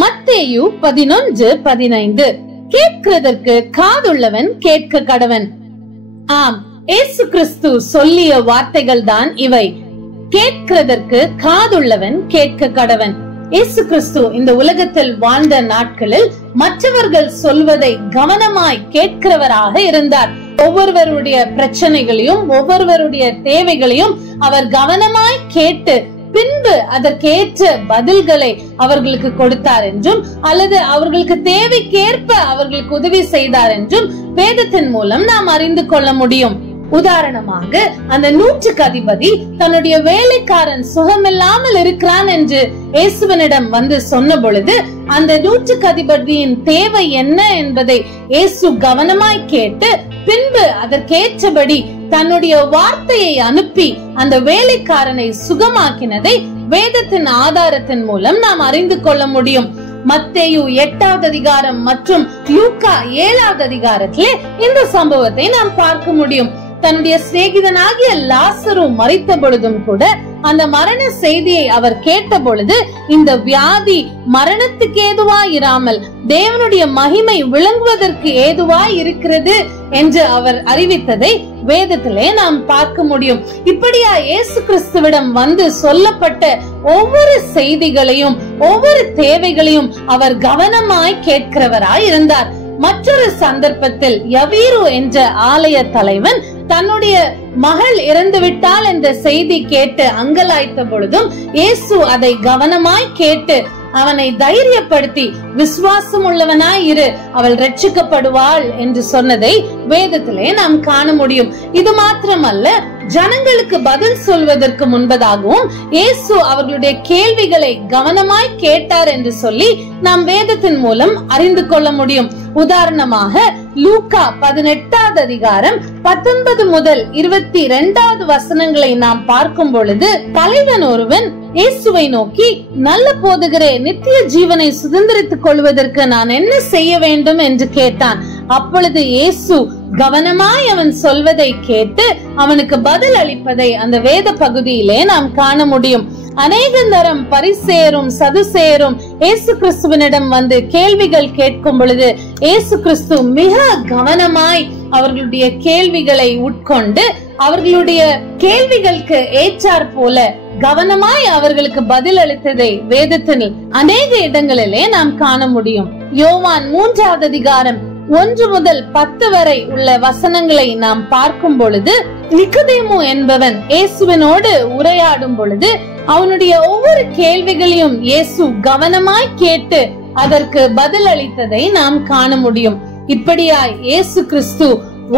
மத்தேயு 11:15. கேட்கிறதற்கு காதுள்ளவன் கேட்க கடவன். ஆம், இயேசு கிறிஸ்து சொல்லிய வார்த்தைகள் தான் இவை. கேட்கிறதற்கு காதுள்ளவன் கேட்க கடவன். இயேசு கிறிஸ்து இந்த உலகத்தில் வாழ்ந்த நாட்களில் மற்றவர்கள் சொல்வதை கவனமாய் கேட்கிறவராக இருந்தார். ஒவ்வொருவருடைய பிரச்சனைகளையும் ஒவ்வொருவருடைய தேவைகளையும் அவர் கவனமாய் கேட்டு பின்பு அதற்கேற்ற பதில்களை அவர்களுக்கு கொடுத்தார் என்றும், அல்லது அவர்களுக்கு தேவைக்கேற்ப அவர்களுக்கு உதவி செய்தார் என்றும் வேதத்தின் மூலம் நாம் அறிந்து கொள்ள முடியும். உதாரணமாக, அந்த 100க்கு அதிபதி தன்னுடைய வேலைக்காரன் சுகமில்லாமல் இருக்கிறான் என்று இயேசுவனிடம் வந்து சொன்ன பொழுது, அந்த 100க்கு அதிபதியின் தேவை என்ன என்பதை இயேசு கவனமாய் கேட்டு பின்பு அதற்கேற்றபடி தன்னுடைய வார்த்தையை அனுப்பி அந்த வேலைக்காரனை சுகமாக்கினதை வேதத்தின் ஆதாரத்தின் மூலம் நாம் அறிந்து கொள்ள முடியும். மத்தேயு 8வது அதிகாரம் மற்றும் லூக்கா 7வது அதிகாரத்திலே இந்த சம்பவத்தை நாம் பார்க்க முடியும். தன்னுடைய சிநேகிதனாகிய லாசரு மரித்த பொழுதும் கூட அந்த மரண செய்தியை அவர் கேட்ட பொழுது, இந்த வியாதி மரணத்துக்கு ஏதுவாய் இராமல் தேவனுடைய மகிமை விளங்குவதற்கு ஏதுவாய் இருக்கிறது என்று அவர் அறிவித்ததை வேதத்திலே நாம் பார்க்க முடியும். இப்படியா இயேசு கிறிஸ்துவிடம் வந்து சொல்லப்பட்ட ஒவ்வொரு செய்திகளையும் ஒவ்வொரு தேவைகளையும் அவர் கவனமாய் கேட்கிறவராய் இருந்தார். மற்றொரு சந்தர்ப்பத்தில் யவீரு என்ற ஆலய தலைவன் தன்னுடைய மகள் இறந்துவிட்டால் என்ற செய்தி கேட்டு அங்கலாய்த்த பொழுதும் இயேசு அதை கவனமாய் கேட்டு அவனை தைரியப்படுத்தி விசுவாசம் உள்ளவனாய் இரு, அவள் ரட்சிக்கப்படுவாள் என்று சொன்னதை வேதத்திலே நாம் காண முடியும். இது மாத்திரமல்ல, ஜனங்களுக்கு பதில் சொல்வதற்கு முன்பதாகவும் இயேசு அவர்களுடைய கேள்விகளை கவனமாய் கேட்டார் என்று சொல்லி நாம் வேதத்தின் மூலம் அறிந்து கொள்ள முடியும். உதாரணமாக, லூக்கா 18வது அதிகாரம் 19 முதல் 22வது வசனங்களை நாம் பார்க்கும் பொழுது, தலைவன் ஒருவன் இயேசுவை நோக்கி, நல்ல போதகரே, நித்திய ஜீவனை சுதந்திரித்துக் கொள்வதற்கு நான் என்ன செய்ய வேண்டும் என்று கேட்டான். அப்பொழுது இயேசு கவனமாய் அவன் சொல்வதை கேட்டு அவனுக்கு பதில் அளிப்பதை அந்த வேத பகுதியிலே நாம் காண முடியும். அநேக தரம் பரிசேயரும் சதுசேயரும் இயேசு கிறிஸ்துவனிடம் வந்து கேள்விகள் கேட்கும் பொழுது இயேசு கிறிஸ்து மிக கவனமாய் அவர்களுடைய கேள்விகளை உட்கொண்டு அவர்களுடைய கேள்விகளுக்கு ஏற்றாற் போல கவனமாய் அவர்களுக்கு பதில் அளித்ததை வேதத்தில் அநேக இடங்களிலே நாம் காண முடியும். யோவான் 3வது அதிகாரம் 1 முதல் 10 வரை உள்ள வசனங்களை நாம் பார்க்கும் பொழுது, நிக்கோதேமு என்பவன் இயேசுவினோடு உரையாடும் பொழுது அவனுடைய ஒவ்வொரு கேள்விகளையும் இயேசு கவனமாய் கேட்டு அதற்கு பதில் அளித்ததை நாம் காண முடியும். இப்படியாய் இயேசு கிறிஸ்து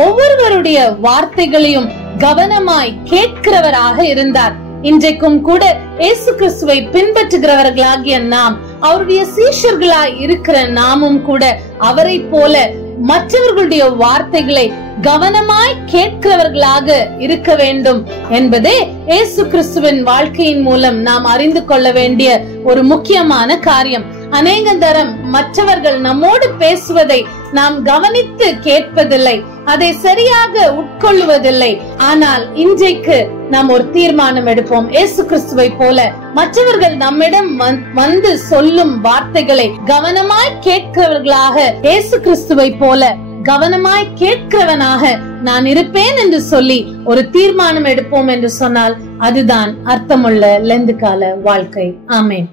ஒவ்வொருவருடைய வார்த்தைகளையும் கவனமாய் கேட்கிறவராக இருந்தார். இன்றைக்கும் கூட இயேசு கிறிஸ்துவை பின்பற்றுகிறவர்களாகிய நாம், அவருடைய சீஷர்களாய் இருக்கிற நாமும் கூட அவரை போல மற்றவர்களுடைய வார்த்தைகளை கவனமாய் கேட்கிறவர்களாக இருக்க வேண்டும் என்பதே இயேசு கிறிஸ்துவின் வாழ்க்கையின் மூலம் நாம் அறிந்து கொள்ள வேண்டிய ஒரு முக்கியமான காரியம். அநேக தரம் மற்றவர்கள் நம்மோடு பேசுவதை நாம் கவனித்து கேட்பதில்லை, அதை சரியாக உட்கொள்ளுவதில்லை. ஆனால் இன்றைக்கு நாம் ஒரு தீர்மானம் எடுப்போம். இயேசு கிறிஸ்துவை போல மற்றவர்கள் நம்மிடம் வந்து சொல்லும் வார்த்தைகளை கவனமாய் கேட்கிறவர்களாக, இயேசு கிறிஸ்துவை போல கவனமாய் கேட்கிறவனாக நான் இருப்பேன் என்று சொல்லி ஒரு தீர்மானம் எடுப்போம் என்று சொன்னால் அதுதான் அர்த்தமுள்ள லெந்து கால வாழ்க்கை. ஆமென்.